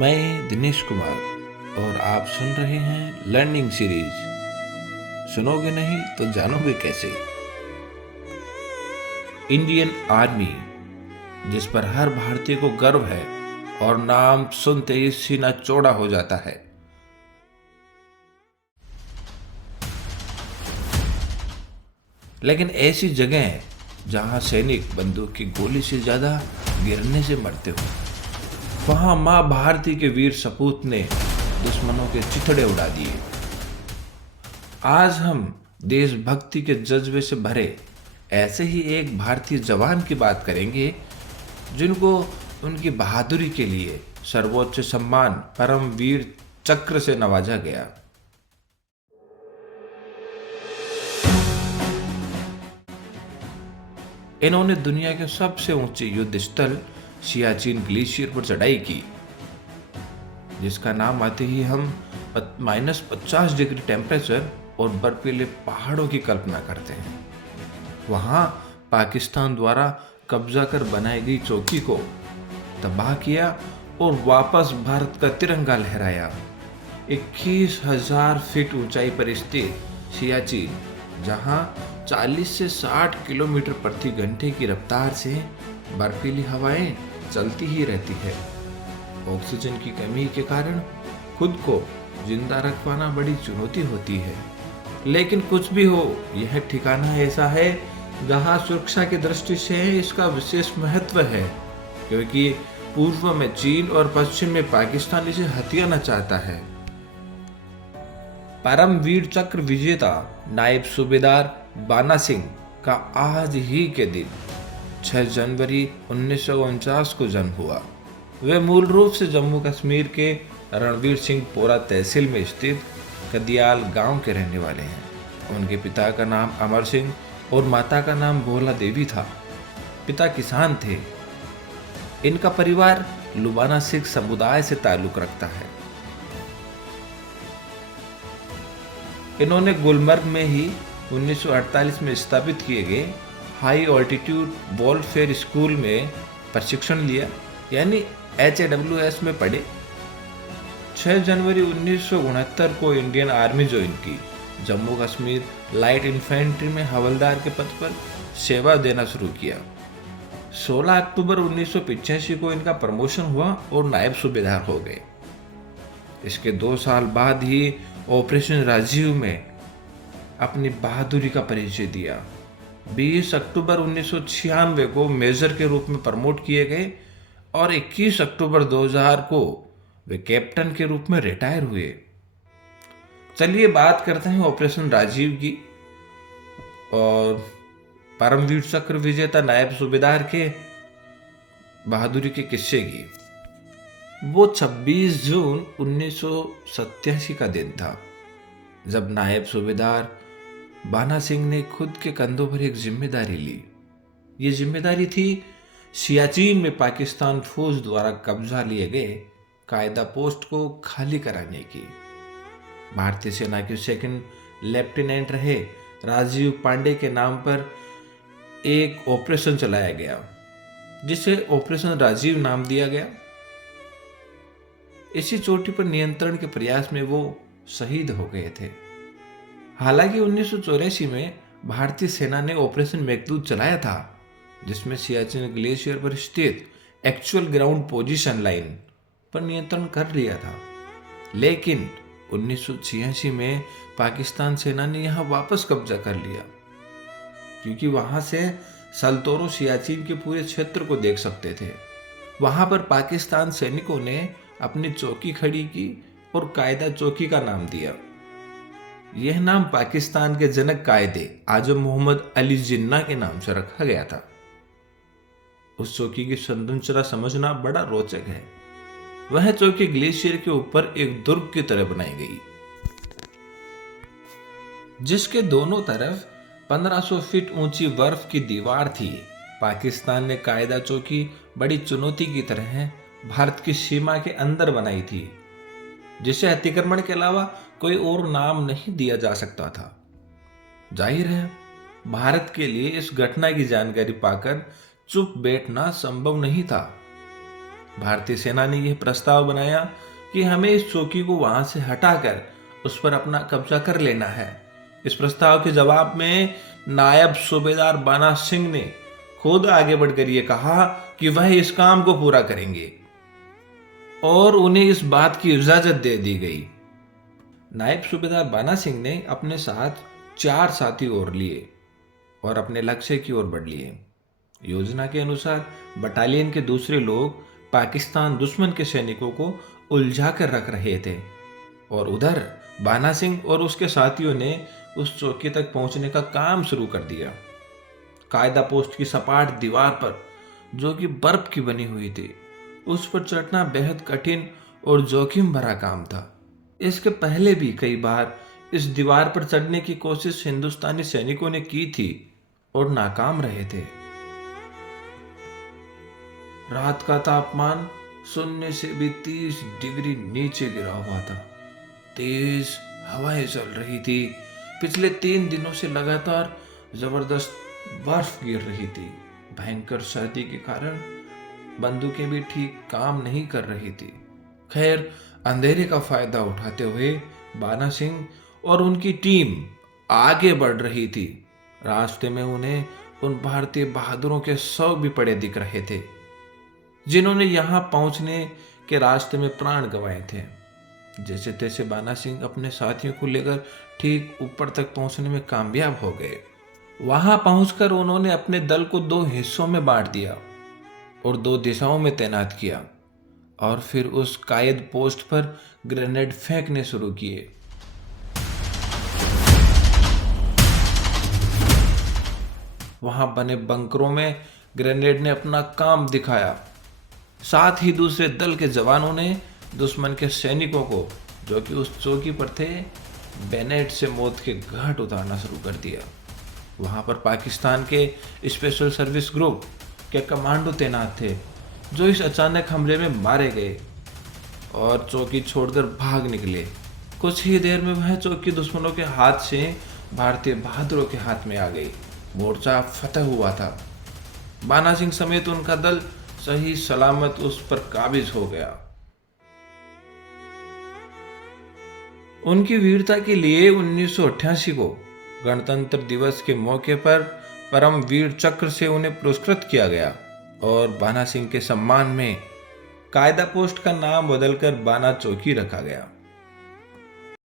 मैं दिनेश कुमार और आप सुन रहे हैं लर्निंग सीरीज। सुनोगे नहीं तो जानोगे कैसे। इंडियन आर्मी, जिस पर हर भारतीय को गर्व है और नाम सुनते ही सीना चौड़ा हो जाता है। लेकिन ऐसी जगह है जहां सैनिक बंदूक की गोली से ज्यादा गिरने से मरते हो, वहां मां भारती के वीर सपूत ने दुश्मनों के चिथड़े उड़ा दिए। आज हम देशभक्ति के जज्बे से भरे ऐसे ही एक भारतीय जवान की बात करेंगे, जिनको उनकी बहादुरी के लिए सर्वोच्च सम्मान परम वीर चक्र से नवाजा गया। इन्होंने दुनिया के सबसे ऊंचे युद्ध स्थल सियाचिन ग्लेशियर पर चढ़ाई की, जिसका नाम आते ही हम -50 डिग्री टेम्परेचर और बर्फीले पहाड़ों की कल्पना करते हैं। वहां पाकिस्तान द्वारा कब्जा कर बनाई गई चौकी को तबाह किया और वापस भारत का तिरंगा लहराया। 21,000 फीट ऊंचाई पर स्थित सियाचिन, जहां 40 से 60 किलोमीटर प्रति घंटे की रफ्तार से बर्फीली हवाएं चलती ही रहती है। ऑक्सीजन की कमी के कारण खुद को जिंदा रख पाना बड़ी चुनौती होती है। लेकिन कुछ भी हो, यह ठिकाना ऐसा है जहां सुरक्षा की दृष्टि से इसका विशेष महत्व है, क्योंकि पूर्व में चीन और पश्चिम में पाकिस्तान इसे हथियाना चाहता है। परम वीर चक्र विजेता नायब सूबेदार बाना सिंह का आज ही के दिन 6 जनवरी 1949 को जन्म हुआ। वे मूल रूप से जम्मू कश्मीर के रणवीर सिंह पोरा तहसील में स्थित कदियाल गांव के रहने वाले हैं। उनके पिता का नाम अमर सिंह और माता का नाम भोला देवी था। पिता किसान थे। इनका परिवार लुबाना सिख समुदाय से ताल्लुक रखता है। इन्होंने गुलमर्ग में ही 1948 में स्थापित किए गए हाई ऑल्टीट्यूड वॉरफेयर स्कूल में प्रशिक्षण लिया, यानी HAWS में पढ़े। 6 जनवरी 1969 को इंडियन आर्मी ज्वाइन की। जम्मू कश्मीर लाइट इन्फेंट्री में हवलदार के पद पर सेवा देना शुरू किया। 16 अक्टूबर 1985 को इनका प्रमोशन हुआ और नायब सूबेदार हो गए। इसके 2 साल बाद ही ऑपरेशन राजीव में अपनी बहादुरी का परिचय दिया। 20 अक्टूबर 1996 को मेजर के रूप में प्रमोट किए गए और 21 अक्टूबर 2000 को वे कैप्टन के रूप में रिटायर हुए। चलिए बात करते हैं ऑपरेशन राजीव की और परमवीर चक्र विजेता नायब सूबेदार के बहादुरी के किस्से की। वो 26 जून 1987 का दिन था, जब नायब सूबेदार बाना सिंह ने खुद के कंधों पर एक जिम्मेदारी ली। ये जिम्मेदारी थी सियाचिन में पाकिस्तान फौज द्वारा कब्जा लिए गए कायदा पोस्ट को खाली कराने की। भारतीय सेना के सेकंड लेफ्टिनेंट रहे राजीव पांडे के नाम पर एक ऑपरेशन चलाया गया, जिसे ऑपरेशन राजीव नाम दिया गया। इसी चोटी पर नियंत्रण के प्रयास में वो शहीद हो गए थे। हालांकि 1984 में भारतीय सेना ने ऑपरेशन मेघदूत चलाया था, जिसमें सियाचिन ग्लेशियर पर स्थित एक्चुअल ग्राउंड पोजीशन लाइन पर नियंत्रण कर लिया था। लेकिन 1986 में पाकिस्तान सेना ने यहां वापस कब्जा कर लिया, क्योंकि वहां से सल्तोरो सियाचिन के पूरे क्षेत्र को देख सकते थे। वहां पर पाकिस्तान सैनिकों ने अपनी चौकी खड़ी की और कायदा चौकी का नाम दिया। यह नाम पाकिस्तान के जनक कायदे आजम मोहम्मद अली जिन्ना के नाम से रखा गया था। उस चौकी की संरचना समझना बड़ा रोचक है। वह चौकी ग्लेशियर के ऊपर एक दुर्ग की तरह बनाई गई, जिसके दोनों तरफ 1500 फीट ऊंची बर्फ की दीवार थी। पाकिस्तान ने कायदा चौकी बड़ी चुनौती की तरह भारत की सीमा के अंदर बनाई थी, जिसे अतिक्रमण के अलावा कोई और नाम नहीं दिया जा सकता था। जाहिर है, भारत के लिए इस घटना की जानकारी पाकर चुप बैठना संभव नहीं था। भारतीय सेना ने यह प्रस्ताव बनाया कि हमें इस चौकी को वहां से हटाकर उस पर अपना कब्जा कर लेना है। इस प्रस्ताव के जवाब में नायब सूबेदार बाना सिंह ने खुद आगे बढ़कर यह कहा कि वह इस काम को पूरा करेंगे और उन्हें इस बात की इजाजत दे दी गई। नायब सूबेदार बाना सिंह ने अपने साथ 4 साथी और लिए और अपने लक्ष्य की ओर बढ़ लिए। योजना के अनुसार बटालियन के दूसरे लोग पाकिस्तान दुश्मन के सैनिकों को उलझा कर रख रहे थे और उधर बाना सिंह और उसके साथियों ने उस चौकी तक पहुंचने का काम शुरू कर दिया। कायदा पोस्ट की सपाट दीवार पर, जो कि बर्फ की बनी हुई थी, उस पर चढ़ना बेहद कठिन और जोखिम भरा काम था। इसके पहले भी कई बार इस दीवार पर चढ़ने की कोशिश हिंदुस्तानी सैनिकों ने की थी और नाकाम रहे थे। रात का तापमान शून्य से भी 30 डिग्री नीचे गिरा हुआ था। तेज हवाएं चल रही थी। पिछले 3 दिनों से लगातार जबरदस्त बर्फ गिर रही थी। भयंकर सर्दी के कारण बंदूकें भी ठीक काम नहीं कर रही थी। खैर, अंधेरे का फायदा उठाते हुए बाना सिंह और उनकी टीम आगे बढ़ रही थी। रास्ते में उन्हें उन भारतीय बहादुरों के शव भी पड़े दिख रहे थे, जिन्होंने यहां पहुंचने के रास्ते में प्राण गंवाए थे। जैसे तैसे बाना सिंह अपने साथियों को लेकर ठीक ऊपर तक पहुंचने में कामयाब हो गए। वहां पहुंचकर उन्होंने अपने दल को 2 हिस्सों में बांट दिया और 2 दिशाओं में तैनात किया और फिर उस कायद पोस्ट पर ग्रेनेड फेंकने शुरू किए। वहां बने बंकरों में ग्रेनेड ने अपना काम दिखाया। साथ ही दूसरे दल के जवानों ने दुश्मन के सैनिकों को, जो कि उस चौकी पर थे, बैनेट से मौत के घाट उतारना शुरू कर दिया। वहां पर पाकिस्तान के स्पेशल सर्विस ग्रुप के कमांडो तैनात थे, जो इस अचानक हमले में मारे गए और चौकी छोड़कर भाग निकले। कुछ ही देर में वह चौकी दुश्मनों के हाथ से भारतीय बहादुरों के हाथ में आ गई। मोर्चा फतह हुआ था। बाना सिंह समेत उनका दल सही सलामत उस पर काबिज हो गया। उनकी वीरता के लिए 1988 को गणतंत्र दिवस के मौके पर परम वीर चक्र से उन्हें पुरस्कृत किया गया और बाना सिंह के सम्मान में कायदा पोस्ट का नाम बदलकर बाना चौकी रखा गया।